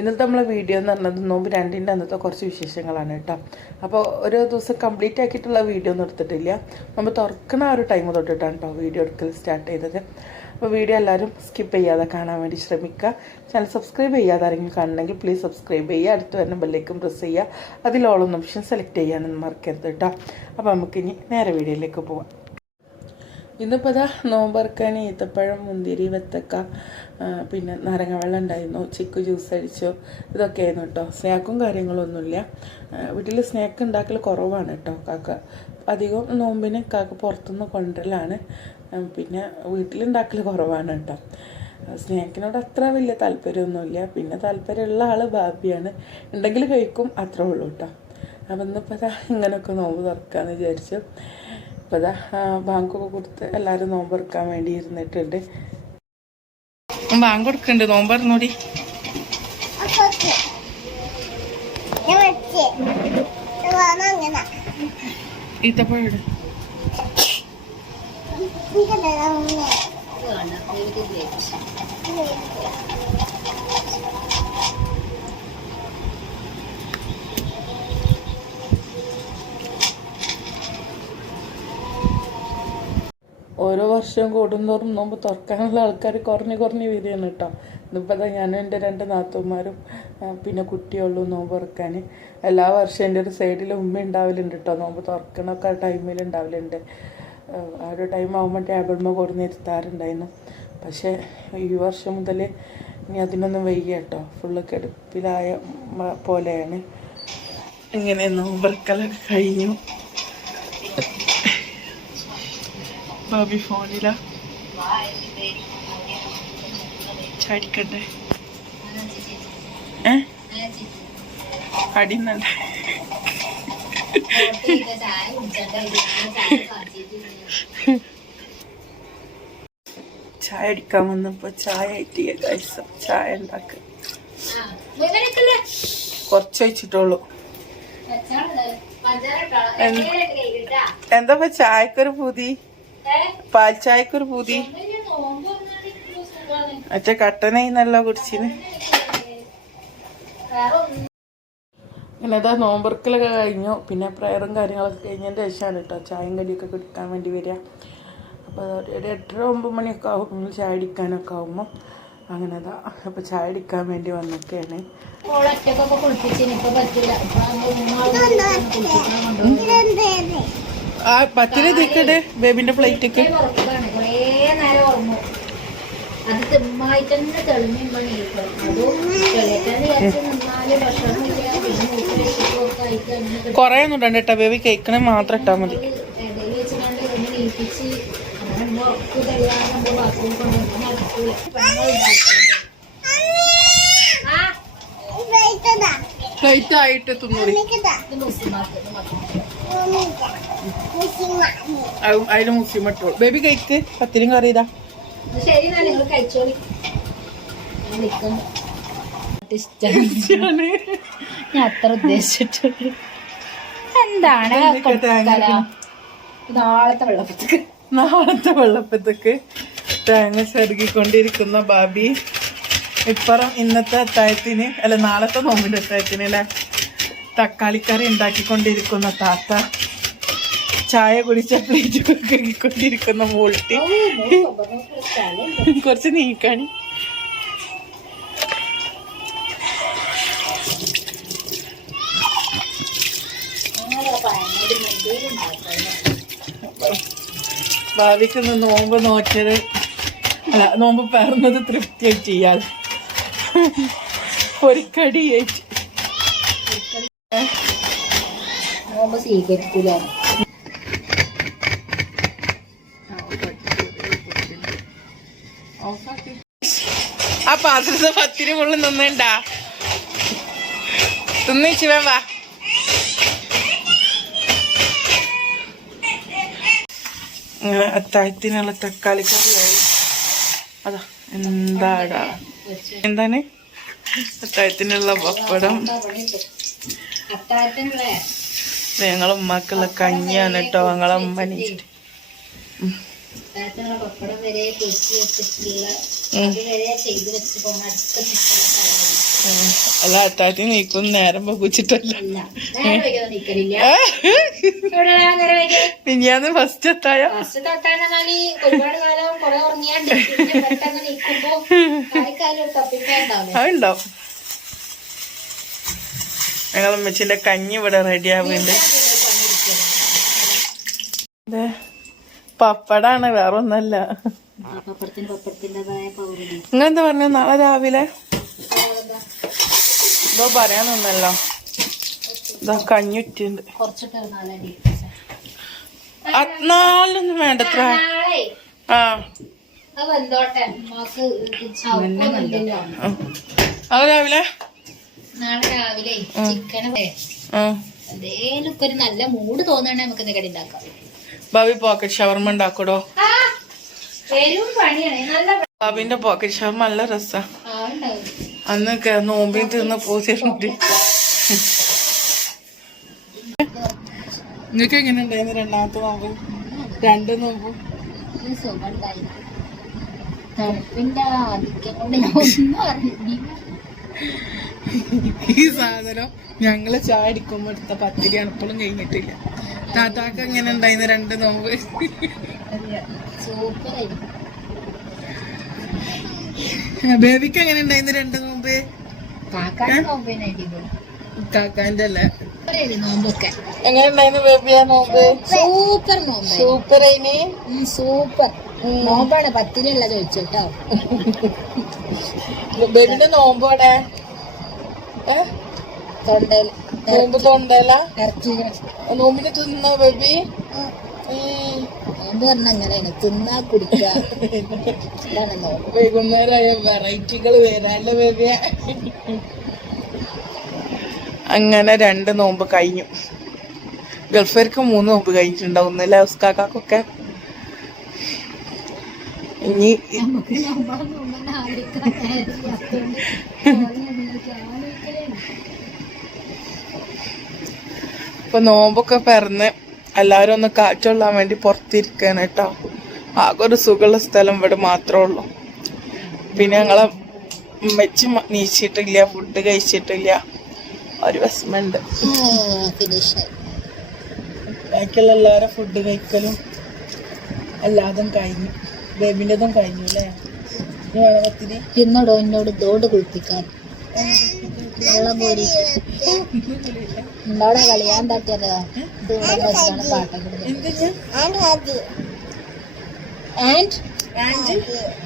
ഇന്നത്തെ നമ്മളെ വീഡിയോ എന്ന് പറഞ്ഞത് നോമ്പ് രണ്ടിന്റെ അന്നത്തെ കുറച്ച് വിശേഷങ്ങളാണ് കേട്ടോ. അപ്പോൾ ഒരു ദിവസം കംപ്ലീറ്റ് ആക്കിയിട്ടുള്ള വീഡിയോ ഒന്നും എടുത്തിട്ടില്ല. നമ്മൾ തുറക്കുന്ന ആ ഒരു ടൈം തൊട്ടിട്ടാണ് കേട്ടോ വീഡിയോ എടുക്കൽ സ്റ്റാർട്ട് ചെയ്തത്. അപ്പോൾ വീഡിയോ എല്ലാവരും സ്കിപ്പ് ചെയ്യാതെ കാണാൻ വേണ്ടി ശ്രമിക്കുക. ചാനൽ സബ്സ്ക്രൈബ് ചെയ്യാതെ ആരെങ്കിലും കാണണമെങ്കിൽ പ്ലീസ് സബ്സ്ക്രൈബ് ചെയ്യുക. അടുത്ത് വരുന്ന ബെല്ലേക്കും പ്രസ് ചെയ്യുക. അതിലോളം ഓപ്ഷൻ സെലക്ട് ചെയ്യാനൊന്നും മറക്കരുത് കേട്ടോ. അപ്പോൾ നമുക്കിനി നേരെ വീഡിയോയിലേക്ക് പോവാം. ഇന്നിപ്പോൾ ഇതാ നോമ്പറക്കാൻ ഈത്തപ്പഴം മുന്തിരി വെത്തക്ക പിന്നെ നാരങ്ങവെള്ളം ഉണ്ടായിരുന്നു ചിക്കു ജ്യൂസ് അടിച്ചു ഇതൊക്കെ ആയിരുന്നു കേട്ടോ സ്നാക്കും കാര്യങ്ങളൊന്നുമില്ല. വീട്ടിൽ സ്നാക്ക് ഉണ്ടാക്കൽ കുറവാണ് കേട്ടോ കാക്ക. അധികം നോമ്പിന് കാക്ക പുറത്തുനിന്ന് കൊണ്ടുവരലാണ് പിന്നെ വീട്ടിലുണ്ടാക്കൽ കുറവാണ് കേട്ടോ സ്നാക്കിനോട് അത്ര വലിയ താല്പര്യമൊന്നുമില്ല. പിന്നെ താല്പര്യമുള്ള ആൾ ബാബിയാണ് ഉണ്ടെങ്കിൽ കഴിക്കും അത്രേ ഉള്ളൂ കേട്ടോ അപ്പം ഇന്നിപ്പോൾ ഇങ്ങനെയൊക്കെ നോമ്പ് തുറക്കാമെന്ന് വിചാരിച്ചു. അപ്പോൾ ഇതാ ബാങ്കൊക്കെ കൊടുത്ത് എല്ലാവരും നോമ്പെടുക്കാൻ വേണ്ടി ഇരുന്നിട്ടുണ്ട് ബാങ്ക് കൊടുക്കുന്നുണ്ട് നോമ്പ് പറഞ്ഞോടി ഈത്തപ്പഴം ഓരോ വർഷവും കൂടുന്തോറും നോമ്പ് തുറക്കാനുള്ള ആൾക്കാർ കുറഞ്ഞ് കുറഞ്ഞ് വരികയാണ് കേട്ടോ. ഇന്നിപ്പോൾ തന്നെ ഞാനും എന്റെ രണ്ട് നാത്തൂന്മാരും പിന്നെ കുട്ടിയുള്ളൂ നോമ്പ് തുറക്കാൻ എല്ലാ വർഷവും എന്റെ ഒരു സൈഡിൽ ഉമ്മ ഉണ്ടാവലുണ്ട് കേട്ടോ. നോമ്പ് തുറക്കണൊക്കെ ടൈമിൽ ഉണ്ടാവലുണ്ട്. ആ, ഒരു ടൈം ആകുമ്പോൾ ടേബിൾമ കൊടുന്ന് ഇരുത്താറുണ്ടായിരുന്നു. പക്ഷേ ഈ വർഷം മുതൽ ഇനി അതിനൊന്നും വയ്യ കേട്ടോ. ഫുള്ള് കെടുപ്പിലായ പോലെയാണ്. ഇങ്ങനെ നോമ്പറക്കലൊക്കെ കഴിഞ്ഞു. ബാബി ഫോണില. ചാടിക്കട്ടെ ഏ? അടിയുന്നുണ്ട് ചായ അടിക്കാൻ വന്നപ്പോ ചായ ഇട്ടിയ കഴിച്ച ചായ ഉണ്ടാക്ക. കുറച്ച് വെച്ചിട്ടുള്ളൂ എന്താ ചായക്കൊരു പൂതി? പാൽ ചായക്കൊരു പൂതി. മറ്റേ നല്ല കുടിച്ചിന്. പിന്നെ അതാ നോമ്പർക്കലൊക്കെ കഴിഞ്ഞു. പിന്നെ പ്രയറും കാര്യങ്ങളൊക്കെ കഴിഞ്ഞതിന്റെ ശേഷമാണ് കേട്ടോ ചായയും കടിയൊക്കെ കുടിക്കാൻ വേണ്ടി വരിക. അപ്പോൾ ഒരു എട്ടര ഒമ്പത് മണിയൊക്കെ ആവും. ചായ അടിക്കാനൊക്കെ ആകുമ്പോൾ അങ്ങനെ അതാ അപ്പോൾ ചായ അടിക്കാൻ വേണ്ടി വന്നൊക്കെയാണ് കുളിപ്പിച്ചിന്. പറ്റില്ല ആ പത്തിരി തിക്കട് ബേബിന്റെ പ്ലേറ്റൊക്കെ കൊറേ ഒന്നും ഇടണ്ട കേട്ടോ. ബേബി കേക്കണേ മാത്രം ഇട്ടാ മതി. അങ്ങനെ നമ്മൾ ഉറപ്പ് തെളിയാതെ നമ്മൾ ബാത്റൂമിൽ കൊണ്ടുവന്ന് നടക്കൂല പെണ്ണുങ്ങൾ ഉണ്ടാക്കുന്നത്. ആ പ്ലേറ്റ് ആയിട്ട് തിന്നൂടി അതിന് മുസ്ലിം ഇട്ടോളൂ. ബേബി കേക്ക് പത്തിരിയും കറി ഇതാ. ഞാൻ അത്ര ഉദ്ദേശിച്ചിട്ടുള്ളൂ എന്താണ്? നാളത്തെ വെള്ളപ്പത്തേക്ക്. നാളത്തെ വെള്ളപ്പത്തേക്ക് തേങ്ങ ചെറുകിക്കൊണ്ടിരിക്കുന്ന ബാബി. ഇപ്പറം ഇന്നത്തെ അത്തായത്തിന് അല്ല നാളത്തെ നോമ്പിന്റെ അത്തായത്തിന് അല്ലെ? തക്കാളിക്കറി ഉണ്ടാക്കിക്കൊണ്ടിരിക്കുന്ന താത്ത ചായ കുടിച്ച പ്ലേറ്റ് കഴുകിക്കൊണ്ടിരിക്കുന്ന മോൾട്ടി കുറച്ച് നീക്കാണി. ഭാവിക്ക് നോമ്പ് നോക്കിയത് അല്ല നോമ്പ് പറഞ്ഞത് തൃപ്തിയായി ചെയ്യാതെ നോമ്പ് സ്വീകരിക്കൂല? ആ പാത്രത്തെ പത്തിരി മുള്ളും തിന്നണ്ടാ? തിന്നിച്ചു വാ അങ്ങനെ അത്താഴത്തിനുള്ള തക്കാളി കറിയായി അതാ എന്താടാ? എന്താണ്? അത്താഴത്തിനുള്ള പപ്പടം. ഞങ്ങളെ ഉമ്മാക്കുള്ള കഞ്ഞിയാണ് കേട്ടോ ഞങ്ങളെ ഉമ്മ പപ്പടം വരെ പൊരിച്ച് വെച്ചിട്ടുള്ള ചെയ്ത് വെച്ച് അടുത്ത അല്ല അത്താത്തി നീക്കും നേരം വെച്ചിട്ടല്ല മിനിയാന്ന് ഫസ്റ്റ് എത്തായ അതുണ്ടാവും ഞങ്ങൾ അമ്മച്ചിന്റെ കഞ്ഞി ഇവിടെ റെഡി ആവുന്നുണ്ട് അതെ പപ്പടാണ് വേറെ ഒന്നല്ല നിങ്ങളെന്താ പറഞ്ഞു നാളെ രാവിലെ? എന്തോ പറയാനൊന്നല്ലോ. ഇതാ കഞ്ഞി നാലടി നാലൊന്നും വേണ്ടത്ര. ആ. അത്. നാളെ രാവിലെ? നാളെ രാവിലെ ചിക്കൻ എന്തേലും ഒരു നല്ല മൂഡ് തോന്നണേ നമുക്ക് എന്തെങ്കിലും ഉണ്ടാക്കാം. ബാബി പോക്കറ്റ് ഷവർമ ഉണ്ടാക്കൂടോ? ആ, പെരും പണിയാണ്. നല്ല ഭാവിന്റെ പോക്കറ്റ് ഷവർമ നല്ല രസാ. അന്ന് നോമ്പി തിന്ന് പോസിട്ടുണ്ട് നിങ്ങൾക്ക് എങ്ങനെ ഉണ്ടായിരുന്നു രണ്ടാമത്തെ നോമ്പ്? രണ്ട് നോമ്പ്? തണുപ്പിന്റെ ആധിക്യം കൊണ്ട് ഞാൻ ഒന്നും ഈ സാധനം ഞങ്ങൾ ചായ അടിക്കുമ്പോ എടുത്ത പത്തിരിയാണ് ഇപ്പോഴും കഴിഞ്ഞിട്ടില്ല. താത്താക്ക് എങ്ങനെ ഉണ്ടായിരുന്നു രണ്ട് നോമ്പ്. ബേബിക്ക് എങ്ങനെ ഉണ്ടായിരുന്നു രണ്ട് നോമ്പ്? കാക്കാന്റെ അല്ലേ നോമ്പൊക്കെ. ബേബിയാ നോമ്പ്? സൂപ്പർ നോമ്പ് സൂപ്പർ സൂപ്പർ. നോമ്പാണ് പത്തിലല്ല ചോദിച്ചു കേട്ടോ. ബേബിന്റെ നോമ്പോടെ തൊണ്ടയിൽ നോമ്പ് ഇറച്ചി നോമ്പിന് തിന്നോ ബേബി? നോമ്പ് പറഞ്ഞ അങ്ങനെയാണ്. തിന്നാ കുടിക്കുക വൈകുന്നേരമായ വെറൈറ്റികൾ വരാല്ലോ ബേബിയ? അങ്ങനെ രണ്ട് നോമ്പ് കഴിഞ്ഞു. ഗൾഫേർക്ക് മൂന്ന് നോമ്പ് കഴിഞ്ഞിട്ടുണ്ടാവും. അല്ലേ ഉസ്കാക്കൊക്കെ ഇനി ഇപ്പൊ നോമ്പൊക്കെ പിറന്ന് എല്ലാവരും ഒന്ന് കാറ്റൊള്ളാൻ വേണ്ടി പുറത്തിരിക്കാണ് കേട്ടോ. ആകെ ഒരു സുഖമുള്ള സ്ഥലം ഇവിടെ മാത്രമേ ഉള്ളൂ. പിന്നെ ഞങ്ങളെ മെച്ച് നീച്ചിട്ടില്ല ഫുഡ് കഴിച്ചിട്ടില്ല. ഒരു വിഷമുണ്ട്. ബാക്കിയുള്ള എല്ലാവരും ഫുഡ് കഴിക്കലും എല്ലാതും കഴിഞ്ഞു. ബേബിന്റെതും കഴിഞ്ഞു അല്ലേ? എന്നോടോ എന്നോട് ഇതോട് കുളിപ്പിക്കാൻ. വെള്ളം എന്നോടെ കളിയാൻ പാട്ടൊക്കെ ആൻഡ് ആൻഡ്.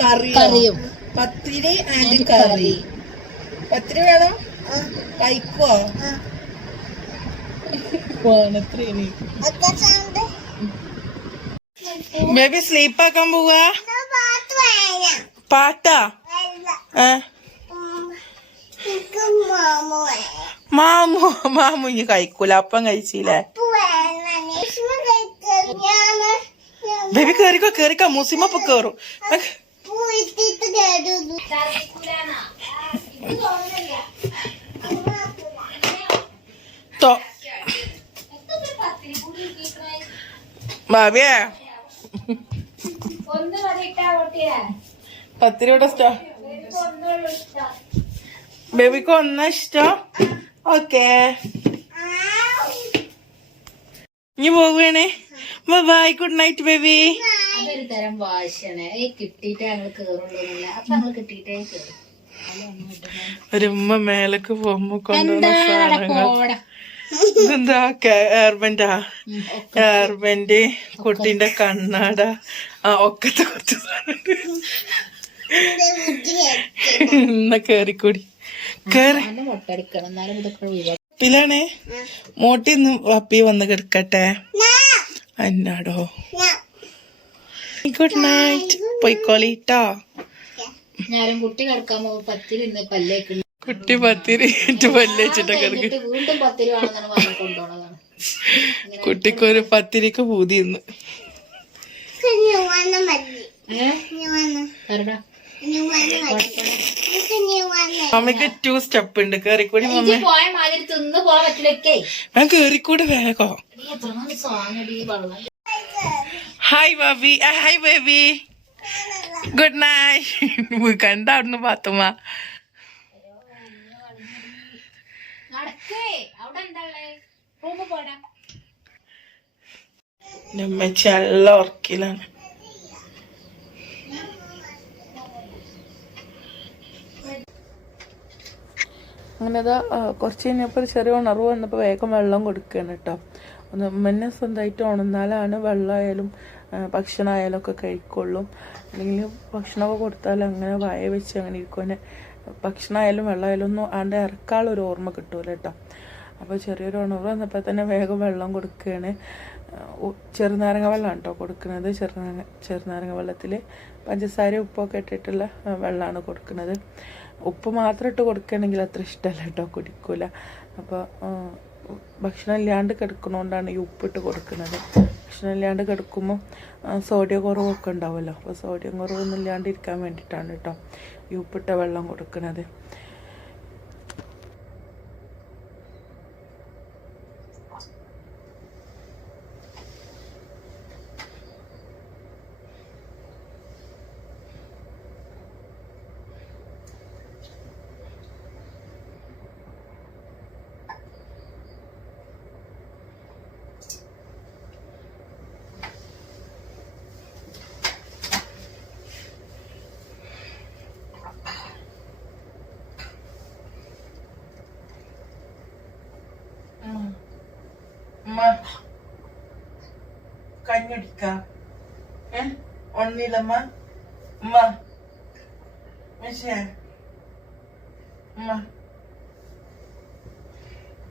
കറി കറിയും. പത്തിരി ആൻഡ് കറി. പത്തിരി വേണം. വേണത്രേനി ബേബി സ്ലീപ്പ് ആക്കാൻ പോവാ പാട്ടാ മാമു മാമു ഇനി കഴിക്കൂല അപ്പം കഴിച്ചില്ലേ? ബേബി കേറിക്കോ കേറിക്കോ മുസിമ ഇപ്പൊ കേറും. ഭാവിയേ പത്ത് പത്തിരിയുടെ ഇഷ്ടോ? ബേബിക്ക് ഒന്നാ ഇഷ്ടം. ഓക്കേ. ഇനി പോവുകയാണേ. Bye good night baby. അതൊരു തരം വാശിയാണ്. ഈ കിട്ടിയിട്ടേ ഞങ്ങൾ കേറുള്ളൂന്നില്ല അപ്പൊ ഞങ്ങൾ കിട്ടിയിട്ടേ കേറും. ഒരു ഉമ്മ മേലേക്ക് പോകുമ്പോ കൊണ്ടുവന്ന സാധനങ്ങൾ. പോടാ ഇതെന്താ എയർബെൻഡാ എയർബെൻഡ് കുട്ടീന്റെ കണ്ണാട. ആ ഒക്കത്തെ കുറച്ച് സാധനം എന്നാ കേറിക്കൂടി കേറി മോട്ടി ഒന്ന് വപ്പി വന്ന് കിടക്കട്ടെ. അന്നാടോ. ഗുഡ് നൈറ്റ് പൊയ്ക്കോളിട്ടോ. ഞാനും കുട്ടി കിടക്കാൻ പോകുമ്പോ പത്തിൽ ഇന്ന് പല്ലേക്ക് കുട്ടി പത്തിരി ഇട്ട് പല്ലേച്ചിട്ട് കിടക്കും എന്നിട്ട് വീണ്ടും പത്തിരി വേണമെന്നാണ് വാങ്ങി കൊണ്ടുപോണതാണ്. കുട്ടിക്ക് ഒരു പത്തിരിക്ക് പൂതി ഇന്ന്. മമ്മിക്ക് ടു സ്റ്റെപ്പ് ഉണ്ട്. കേറിക്കൂടി മമ്മി. ഞാൻ കേറിക്കൂടി Virgo. Hi baby hi baby good night കണ്ട അവിടുന്ന് പാത്തുമ്മ നടക്കേ അവിടെ എന്താ ഉള്ളേ? റൂമ് പോടാ ഉമ്മച്ചി നല്ല ഉറക്കിലാണ്. അങ്ങനെ അതാ കുറച്ച് കഴിഞ്ഞപ്പോൾ ഒരു ചെറിയ ഉണർവ് വന്നപ്പോൾ വേഗം വെള്ളം കൊടുക്കുകയാണ് കേട്ടോ. ഒന്ന് മുന്നേ സ്വന്തമായിട്ട് ഉണർന്നാലാണ് വെള്ളമായാലും ഭക്ഷണമായാലും ഒക്കെ കഴിക്കുള്ളൂ. അല്ലെങ്കിൽ ഭക്ഷണമൊക്കെ കൊടുത്താൽ അങ്ങനെ വായ വെച്ച് അങ്ങനെ ഇരിക്കുവാനെ അങ്ങനെ ഭക്ഷണമായാലും വെള്ളമായാലും ഒന്നും ആണ്ട് ഇറക്കാനുള്ളൊരു ഓർമ്മ കിട്ടൂല കേട്ടോ അപ്പോൾ ചെറിയൊരു ഉണർവ് വന്നപ്പോൾ തന്നെ വേഗം വെള്ളം കൊടുക്കുകയാണ് ചെറുനാരങ്ങ വെള്ളമാണ് കേട്ടോ കൊടുക്കുന്നത്. ചെറുനാരങ്ങ ചെറുനാരങ്ങ വെള്ളത്തിൽ പഞ്ചസാര ഉപ്പൊക്കെ ഇട്ടിട്ടുള്ള വെള്ളമാണ് കൊടുക്കുന്നത്. ഉപ്പ് മാത്രം ഇട്ട് കൊടുക്കുകയാണെങ്കിൽ അത്ര ഇഷ്ടമല്ല കേട്ടോ കുടിക്കൂല. അപ്പോൾ ഭക്ഷണം ഇല്ലാണ്ട് കിടക്കണോണ്ടാണ് ഈ ഉപ്പിട്ട് കൊടുക്കുന്നത്. ഭക്ഷണം ഇല്ലാണ്ട് കിടക്കുമ്പോൾ സോഡിയം കുറവൊക്കെ ഉണ്ടാവുമല്ലോ അപ്പോൾ സോഡിയം കുറവൊന്നും ഇല്ലാണ്ട് ഇരിക്കാൻ വേണ്ടിയിട്ടാണ് കേട്ടോ ഉപ്പിട്ട വെള്ളം കൊടുക്കുന്നത് കഞ്ഞുടിക്ക ഏ ഒന്നില്ലമ്മ ഉമ്മ മിഷേ ഉമ്മ